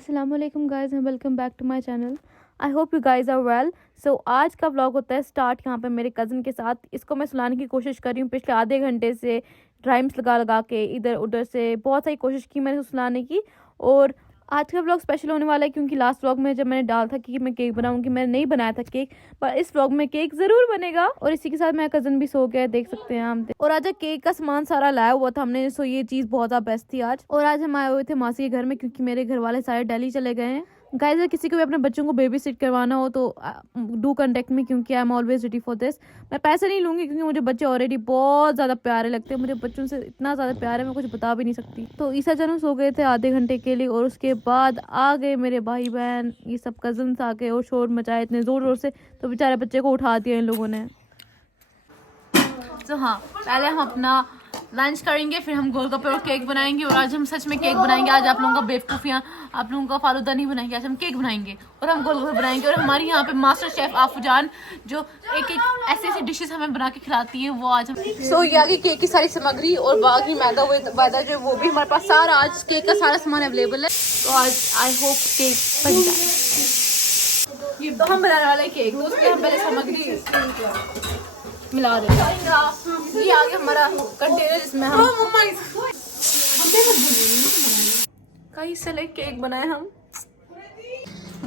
अस्सलाम वालेकुम guys and welcome back to my channel. I hope you guys are well. So आज का vlog होता है स्टार्ट यहाँ पे मेरे कज़न के साथ। इसको मैं सुनाने की कोशिश कर रही हूँ पिछले आधे घंटे से, राइम्स लगा लगा के इधर उधर से बहुत सारी कोशिश की मैंने सुनाने की। और आज का व्लॉग स्पेशल होने वाला है क्योंकि लास्ट व्लॉग में जब मैंने डाला था कि मैं केक बनाऊंगी, मैंने नहीं बनाया था केक, पर इस व्लॉग में केक ज़रूर बनेगा। और इसी के साथ मेरा कज़न भी सो गया है, देख सकते हैं हम। और आज केक का सामान सारा लाया हुआ था हमने, सो ये चीज़ बहुत ज़्यादा बेस्ट थी आज। और आज हम आए हुए थे मासी के घर में क्योंकि मेरे घर वाले सारे दिल्ली चले गए हैं। गाइस अगर किसी को भी अपने बच्चों को बेबी सिट करवाना हो तो डू कॉन्टेक्ट मी क्योंकि I am always ready for this. मैं पैसे नहीं लूँगी क्योंकि मुझे बच्चे ऑलरेडी बहुत ज़्यादा प्यारे लगते हैं। मुझे बच्चों से इतना ज़्यादा प्यार है मैं कुछ बता भी नहीं सकती। तो ईसा जन्म सो गए थे आधे घंटे के लिए और उसके बाद आ गए मेरे भाई बहन, ये सब कज़न्स आ गए और शोर मचाए इतने ज़ोर ज़ोर से, तो बेचारे बच्चे को उठा दिया इन लोगों ने। तो हाँ, पहले हम अपना लंच करेंगे, फिर हम गोलगप्पे और केक बनाएंगे। और आज हम सच में केक बनाएंगे। आज आप लोगों का बेवकूफ़ियाँ, आप लोगों का फालूदा नहीं बनाएंगे, आज हम केक बनाएंगे और हम गोलगप्पे बनाएंगे। और हमारी यहाँ पे मास्टर शेफ आफूजान जो एक एक ऐसे ऐसे डिशेस हमें बना के खिलाती है, वो आज हम ये आगे केक की सारी सामग्री और बाकी मैदा जो वो भी हमारे पास सारा आज केक का सारा सामान अवेलेबल है। तो आज आई होप केक बन जाए। ये तो हम बनाने वाले केक, तो उसके हम पहले सामग्री मिला रहे हैं। ये आगे हमारा कंटेनर जिसमें हम कई सारे केक बनाए हम।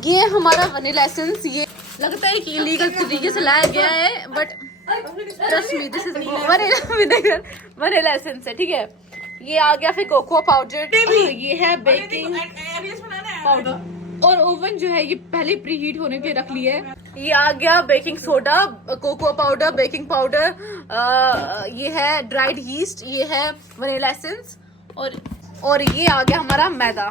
ये हमारा वनीला एसेंस, ये लगता है कि इलीगल तरीके से लाया गया है, but trust me this is vanilla vinegar, vanilla essence है, ठीक है। ये आ गया फिर कोकोआ पाउडर, ये है बेकिंग पाउडर और ओवन जो है ये पहले प्री हीट होने के लिए रख लिया है। ये आ गया baking soda, cocoa powder, baking powder, ये है ड्राइड यीस्ट, ये है वनीला एसेंस और ये आ गया हमारा मैदा।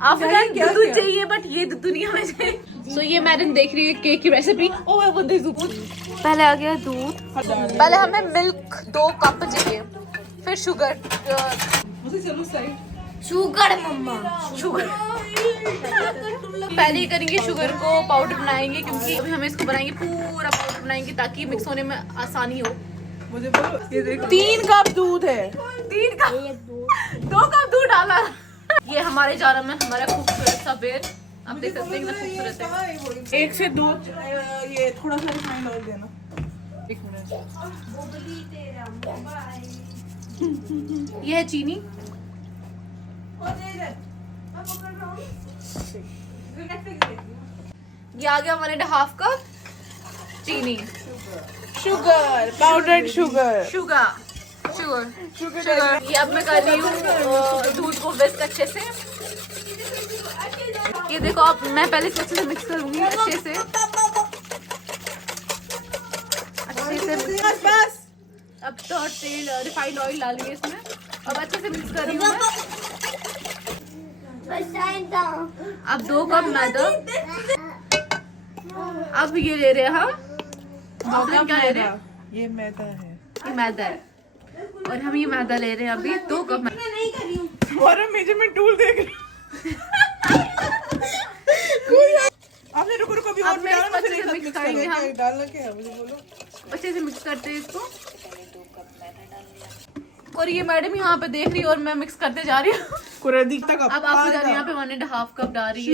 आप दूध चाहिए बट ये दुनिया में चाहिए। सो ये मैडम देख रही है केक की रेसिपी। पहले आ गया दूध, पहले हमें मिल्क 2 कप चाहिए, फिर शुगर मम्मा शुगर पहले ही करेंगे, शुगर को पाउडर बनाएंगे क्योंकि अभी हमें इसको बनाएंगे पूरा पाउडर बनाएंगे ताकि मिक्स होने में आसानी हो। मुझे बोलो, ये देखो 3 कप दूध है, 3 कप 2 कप दूध डाला। ये हमारे जार में हमारा खूबसूरत सा बेर, आप देख सकते हैं कितना खूबसूरत है। 1 से 2 ये थोड़ा सा रिफाइंड ऑयल देना। 1 मिनट। ये है चीनी, ये आ गया 1.5 कप चीनी, शुगर पाउडर्ड शुगर। ये अब मैं कर रही हूँ दूध को विस्क अच्छे से। ये देखो अब मैं पहले से अच्छे से मिक्स करूंगी, अच्छे से बस। अब तो तेल रिफाइंड ऑयल डाल रही है इसमें, अब अच्छे से मिक्स कर रही हूँ मैं। अब 2 कप मैदा, अब ये ले रहे हैं हम, क्या ले रहे हैं? ये मैदा है, ये मैदा है और हम ये मैदा ले रहे हैं अभी 2 कप। तुम्हारा मेजरमेंट टूल देख रही आपने रुको अभी और डालना, फिर एक मिक्स करेंगे हम। डालना क्या है मुझे बोलो। अच्छे से मिक्स करते हैं इसको। और ये मैडम यहाँ पे देख रही है और मैं मिक्स करते जा रही हूँ। अब आप यहाँ पे 1.5 कप डाल रही है,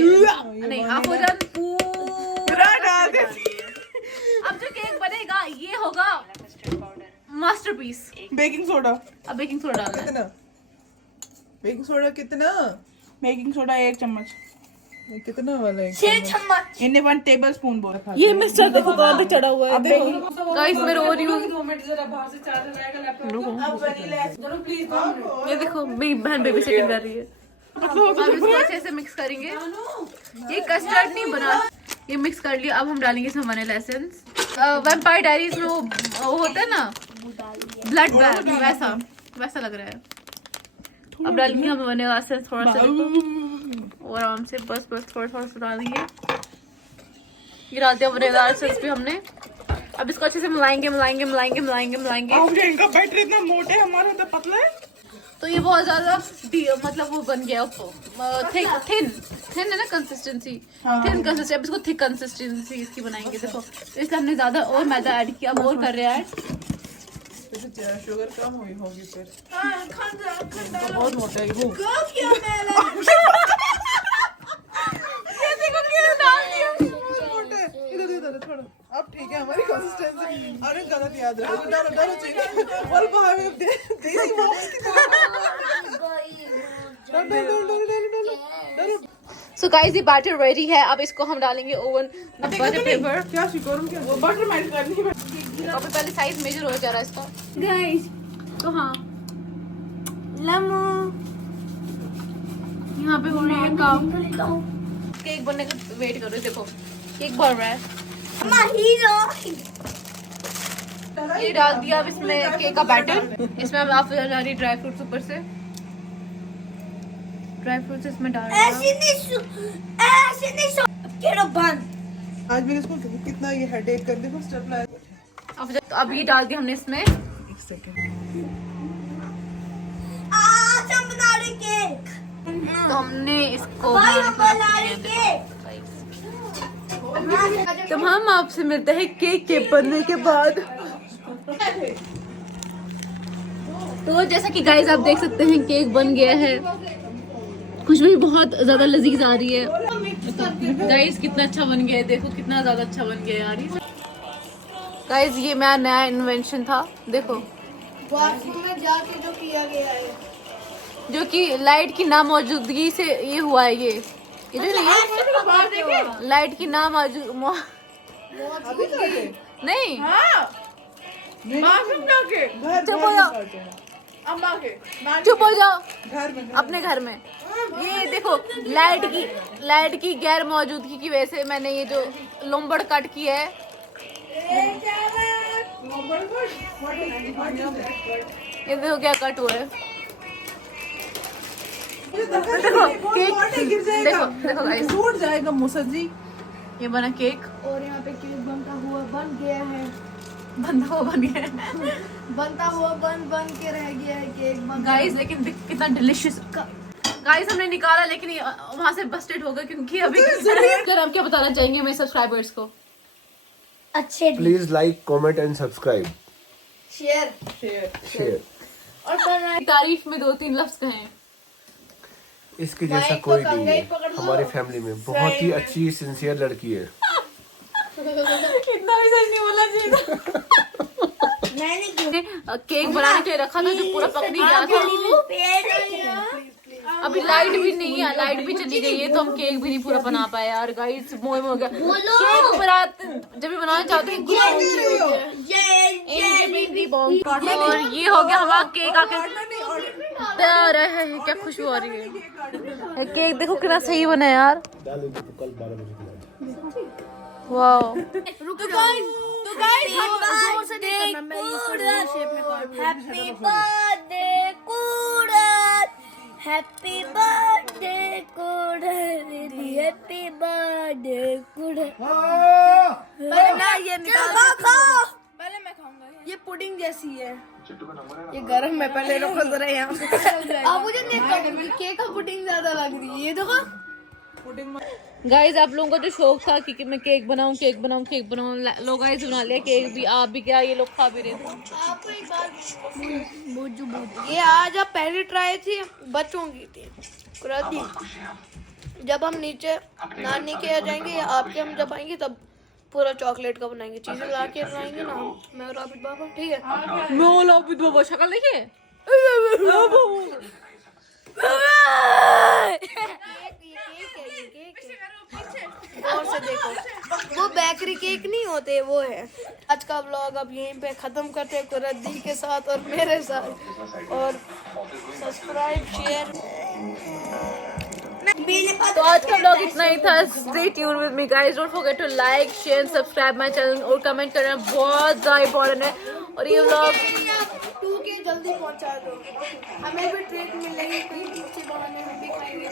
नहीं आप हो जाए पूरा डाल दे। अब जो केक बनेगा ये होगा मास्टरपीस। बेकिंग सोडा, अब बेकिंग सोडा डालना है। कितना बेकिंग सोडा? कितना बेकिंग सोडा? 1 चम्मच। कितना वाला है? 6 चम्मच। इन्हें 1 टेबल स्पून बोला था। ये मिक्सचर देखो कहाँ पे चढ़ा हुआ है। गाइस मैं रो रही हूँ। ये देखो मेरी बहन बेबी सिटिंग कर रही है। अब इसको अच्छे से मिक्स करेंगे। ये कस्टर्ड नहीं बना, ये मिक्स कर लिया। अब हम डालेंगे इसमें वनीला एसेंस। वैम्पायर डायरीज में वो होता है ना ब्लड बैग, वैसा लग रहा है। अब डालेंगे हम वनीला एसेंस थोड़ा सा, देखो और आराम से बस थोड़ा सा डालेंगे। ये डालते हैं वनीला एसेंस भी हमने। अब इसको अच्छे से मिलाएंगे। इनका बैटर इतना मोटे, हमारा तो पतला है। तो ये बहुत ज्यादा मतलब वो बन गया, थिन है ना कंसिस्टेंसी, थिन कंसिस्टेंसी। अब इसको थिक कंसिस्टेंसी इसकी बनाएंगे। देखो इसलिए हमने ज्यादा और मैदा ऐड किया, अब और कर रहे हैं शुगर कम हुई होगी फिर। बहुत मोटा है वो। याद रखो डरो डरो चीनी और बाहर में दीदी मोमोज की तरह डरो सो गाइस ये बैटर रेडी है, अब इसको हम डालेंगे ओवन बटर पेपर। क्या शिकोरम क्या वो बटर मेल्ट करनी है अभी पहले साइज मेजर हो जा रहा है इसका गाइस तो हाँ लमो यहाँ पे हो रही है काम। केक बनने का वेट करो, देखो केक बन रहा है। ये डाल दिया अब इसमें केक का बैटर, इसमें अब आप जा रही ड्राई फ्रूट्स ऊपर से, ड्राई फ्रूट्स इसमें डाल दिया। आज मेरे स्कूल कितना ये हेडेक कर देखो स्टेपलाइजर। अब ये डाल दिया हमने इसमें। एक सेकंड तो हमने इसको तो हम आपसे मिलते हैं केक के बनने के बाद। तो जैसा कि गाइस आप देख सकते हैं केक बन गया है, खुशबू बहुत ज्यादा लजीज आ रही है। गाइस कितना अच्छा बन गया है, देखो कितना ज्यादा अच्छा बन गया यार। गाइस ये मेरा नया इन्वेंशन था, देखो में जाके जो किया गया है, जो कि लाइट की नामौजूदगी से ये हुआ है। ये जो नहीं है लाइट की नामौजूद अभी करके नहीं हां मासूम जाके घर चुप हो जाओ, अम्मा के चुप हो जाओ, घर में अपने घर में। ये देखो लाइट की गैर मौजूदगी की वजह से मैंने ये जो लोमबड़ कट किया है। ये देखो क्या कट हुआ है, देखो केक, देखो देखो गाइस टूट जाएगा मूसा जी। ये बना केक, और यहाँ पे केक बनता हुआ बन गया है, बंधा हुआ बन गया है बनता हुआ बन के रह गया है केक बन। गाइस। लेकिन कितना डिलीशियस गाइस हमने निकाला, लेकिन वहां से बस्टेड हो गया क्योंकि अभी अगर हम क्या बताना चाहेंगे मेरे सब्सक्राइबर्स को। अच्छे please like comment and subscribe share share. और तारीफ में 2-3 लफ्ज कहें। इसके जैसा कोई नहीं है हमारी फैमिली में, बहुत ही अच्छी सिंसियर लड़की है। इतना भी सच नहीं बोलना चाहिए। केक बनाने के लिए रखा था जो पूरा पक नहीं गया था। अभी लाइट भी नहीं है, लाइट भी चली गई है तो हम केक भी नहीं पूरा बना पाए यार। गाइस मोह हो गया केक बनाते, जब भी बनाना चाहते हैं। और ये हो गया हमारा केक आके तैयार है। क्या खुशबू आ रही है, केक देखो कितना सही बना है यार। Wow happy birthday Kudan, happy birthday Kudan. ये पहले मैं खाऊंगा। ये पुडिंग जैसी है, ये गरम है। पहले रखो जरा यहाँ। अब मुझे नहीं केक का पुडिंग ज्यादा लग रही है। ये देखो गाइस आप लोगों को जो शौक था कि मैं केक बनाऊं लोग गाइस बना लिया केक भी। आप भी क्या ये लोग खा भी रहे थे। आपको एक बात ये आज आप पहले ट्राई थी बच्चों की थी कुराती। जब हम नीचे नानी के आ जाएंगे या आपके हम जब आएंगे तब पूरा चॉकलेट का बनाएंगे, चीजें ला के बनाएंगे ना मैं और राबित बाबा। ठीक है मैं राबित बाबा शक्ल देखिए। और से देखो वो बेकरी केक नहीं होते, वो है। आज का व्लॉग अब यहीं पे खत्म करते हैं कुरद्दी के साथ और मेरे साथ। और सब्सक्राइब शेयर। तो आज का व्लॉग इतना ही था। Stay tune with me guys, don't forget to like share subscribe my channel और कमेंट करना बहुत ज्यादा इंपॉर्टेंट है। और ये व्लॉग 2K जल्दी पहुंचा दो, हमें भी ट्रीट मिलेगी। 3 से बहाने हम भी खाएंगे।